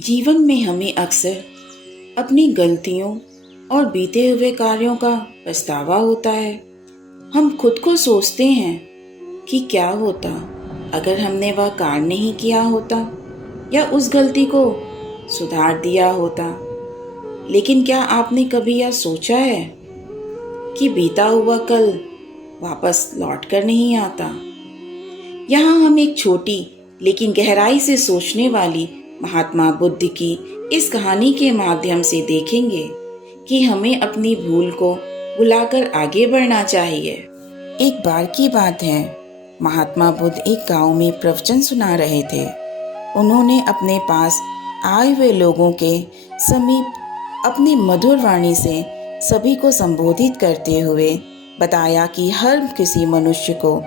जीवन में हमें अक्सर अपनी गलतियों और बीते हुए कार्यों का पछतावा होता है। हम खुद को सोचते हैं कि क्या होता अगर हमने वह कार्य नहीं किया होता या उस गलती को सुधार दिया होता। लेकिन क्या आपने कभी यह सोचा है कि बीता हुआ कल वापस लौट कर नहीं आता? यहाँ हम एक छोटी लेकिन गहराई से सोचने वाली महात्मा बुद्ध की इस कहानी के माध्यम से देखेंगे कि हमें अपनी भूल को भुलाकर आगे बढ़ना चाहिए। एक बार की बात है, महात्मा बुद्ध एक गांव में प्रवचन सुना रहे थे। उन्होंने अपने पास आए हुए लोगों के समीप अपनी मधुर वाणी से सभी को संबोधित करते हुए बताया कि हर किसी मनुष्य को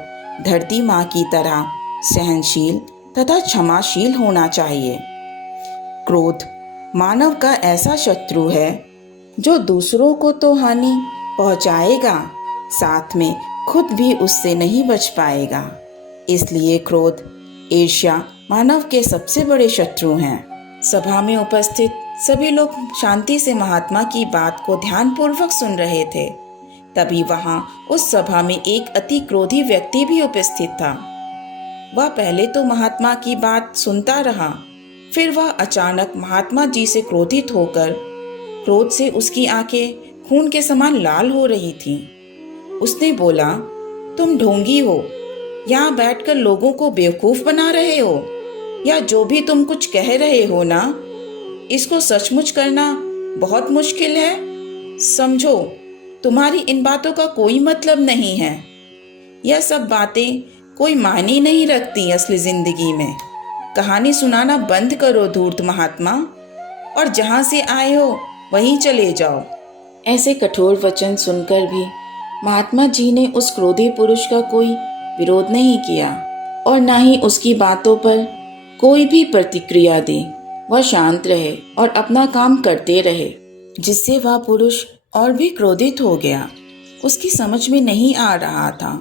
धरती माँ की तरह सहनशील तथा क्षमाशील होना चाहिए। क्रोध मानव का ऐसा शत्रु है जो दूसरों को तो हानि पहुंचाएगा, साथ में खुद भी उससे नहीं बच पाएगा। इसलिए क्रोध, ईर्ष्या मानव के सबसे बड़े शत्रु हैं। सभा में उपस्थित सभी लोग शांति से महात्मा की बात को ध्यानपूर्वक सुन रहे थे। तभी वहां उस सभा में एक अति क्रोधी व्यक्ति भी उपस्थित था। वह पहले तो महात्मा की बात सुनता रहा, फिर वह अचानक महात्मा जी से क्रोधित होकर क्रोध से उसकी आंखें खून के समान लाल हो रही थीं। उसने बोला, तुम ढोंगी हो, यहाँ बैठकर लोगों को बेवकूफ बना रहे हो, या जो भी तुम कुछ कह रहे हो ना, इसको सचमुच करना बहुत मुश्किल है। समझो, तुम्हारी इन बातों का कोई मतलब नहीं है। यह सब बातें कोई मायने नहीं रखती असली जिंदगी में। कहानी सुनाना बंद करो धूर्त महात्मा, और जहाँ से आए हो वहीं चले जाओ। ऐसे कठोर वचन सुनकर भी महात्मा जी ने उस क्रोधी पुरुष का कोई विरोध नहीं किया और ना ही उसकी बातों पर कोई भी प्रतिक्रिया दी। वह शांत रहे और अपना काम करते रहे, जिससे वह पुरुष और भी क्रोधित हो गया। उसकी समझ में नहीं आ रहा था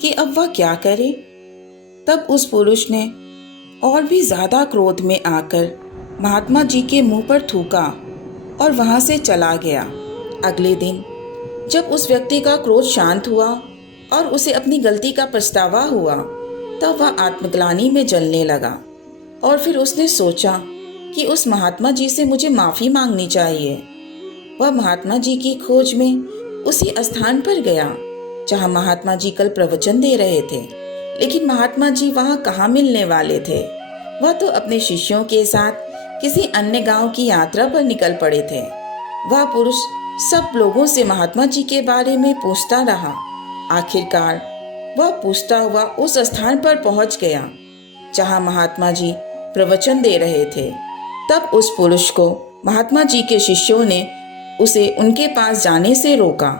कि अब वह क्या करे। तब उस पुरुष ने और भी ज्यादा क्रोध में आकर महात्मा जी के मुंह पर थूका और वहां से चला गया। अगले दिन जब उस व्यक्ति का क्रोध शांत हुआ और उसे अपनी गलती का पछतावा हुआ, तब वह आत्मग्लानि में जलने लगा और फिर उसने सोचा कि उस महात्मा जी से मुझे माफी मांगनी चाहिए। वह महात्मा जी की खोज में उसी स्थान पर गया जहां महात्मा जी कल प्रवचन दे रहे थे। लेकिन महात्मा जी वहां कहाँ मिलने वाले थे। वह तो अपने शिष्यों के साथ किसी अन्य गांव की यात्रा पर निकल पड़े थे। वह पुरुष सब लोगों से महात्मा जी के बारे में पूछता रहा। आखिरकार वह पूछता हुआ उस स्थान पर पहुंच गया जहां महात्मा जी प्रवचन दे रहे थे। तब उस पुरुष को महात्मा जी के शिष्यों ने उसे उनके पास जाने से रोका,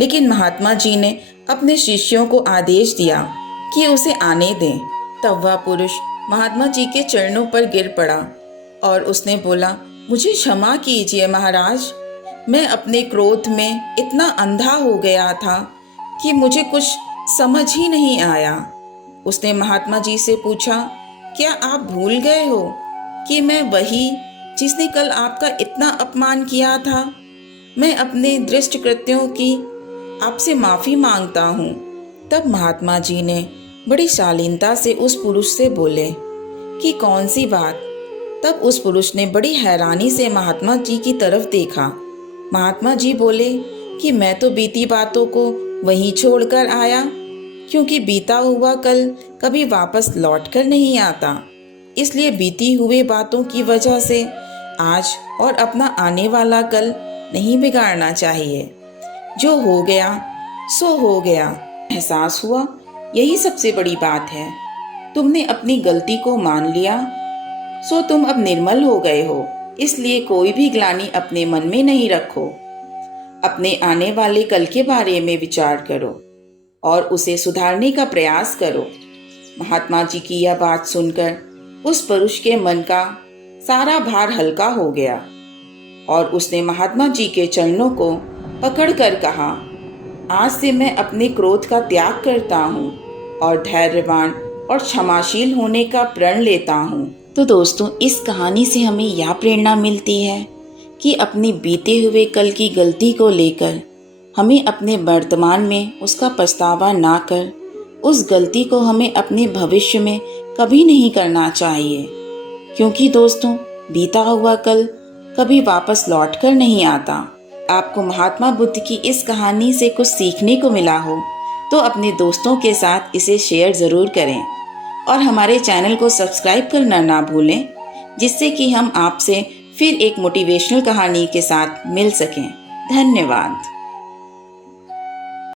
लेकिन महात्मा जी ने अपने शिष्यों को आदेश दिया कि उसे आने दें। तब वह पुरुष महात्मा जी के चरणों पर गिर पड़ा और उसने बोला, मुझे क्षमा कीजिए महाराज, मैं अपने क्रोध में इतना अंधा हो गया था कि मुझे कुछ समझ ही नहीं आया। उसने महात्मा जी से पूछा, क्या आप भूल गए हो कि मैं वही जिसने कल आपका इतना अपमान किया था? मैं अपने दृष्ट कृत्यों की आपसे माफ़ी मांगता हूँ। तब महात्मा जी ने बड़ी शालीनता से उस पुरुष से बोले कि कौन सी बात? तब उस पुरुष ने बड़ी हैरानी से महात्मा जी की तरफ देखा। महात्मा जी बोले कि मैं तो बीती बातों को वहीं छोड़कर आया, क्योंकि बीता हुआ कल कभी वापस लौट कर नहीं आता। इसलिए बीती हुई बातों की वजह से आज और अपना आने वाला कल नहीं बिगाड़ना चाहिए। जो हो गया सो हो गया। एहसास हुआ, यही सबसे बड़ी बात है। तुमने अपनी गलती को मान लिया, सो तुम अब निर्मल हो गए हो। इसलिए कोई भी ग्लानि अपने मन में नहीं रखो। अपने आने वाले कल के बारे में विचार करो और उसे सुधारने का प्रयास करो। महात्मा जी की यह बात सुनकर उस पुरुष के मन का सारा भार हल्का हो गया और उसने महात्मा जी के चरणों को पकड़कर कहा, आज से मैं अपने क्रोध का त्याग करता हूँ और धैर्यवान और क्षमाशील होने का प्रण लेता हूँ। तो दोस्तों, इस कहानी से हमें यह प्रेरणा मिलती है कि अपने बीते हुए कल की गलती को लेकर हमें अपने वर्तमान में उसका पछतावा ना कर उस गलती को हमें अपने भविष्य में कभी नहीं करना चाहिए, क्योंकि दोस्तों, बीता हुआ कल कभी वापस लौट कर नहीं आता। आपको महात्मा बुद्ध की इस कहानी से कुछ सीखने को मिला हो तो अपने दोस्तों के साथ इसे शेयर ज़रूर करें और हमारे चैनल को सब्सक्राइब करना ना भूलें, जिससे कि हम आपसे फिर एक मोटिवेशनल कहानी के साथ मिल सकें। धन्यवाद।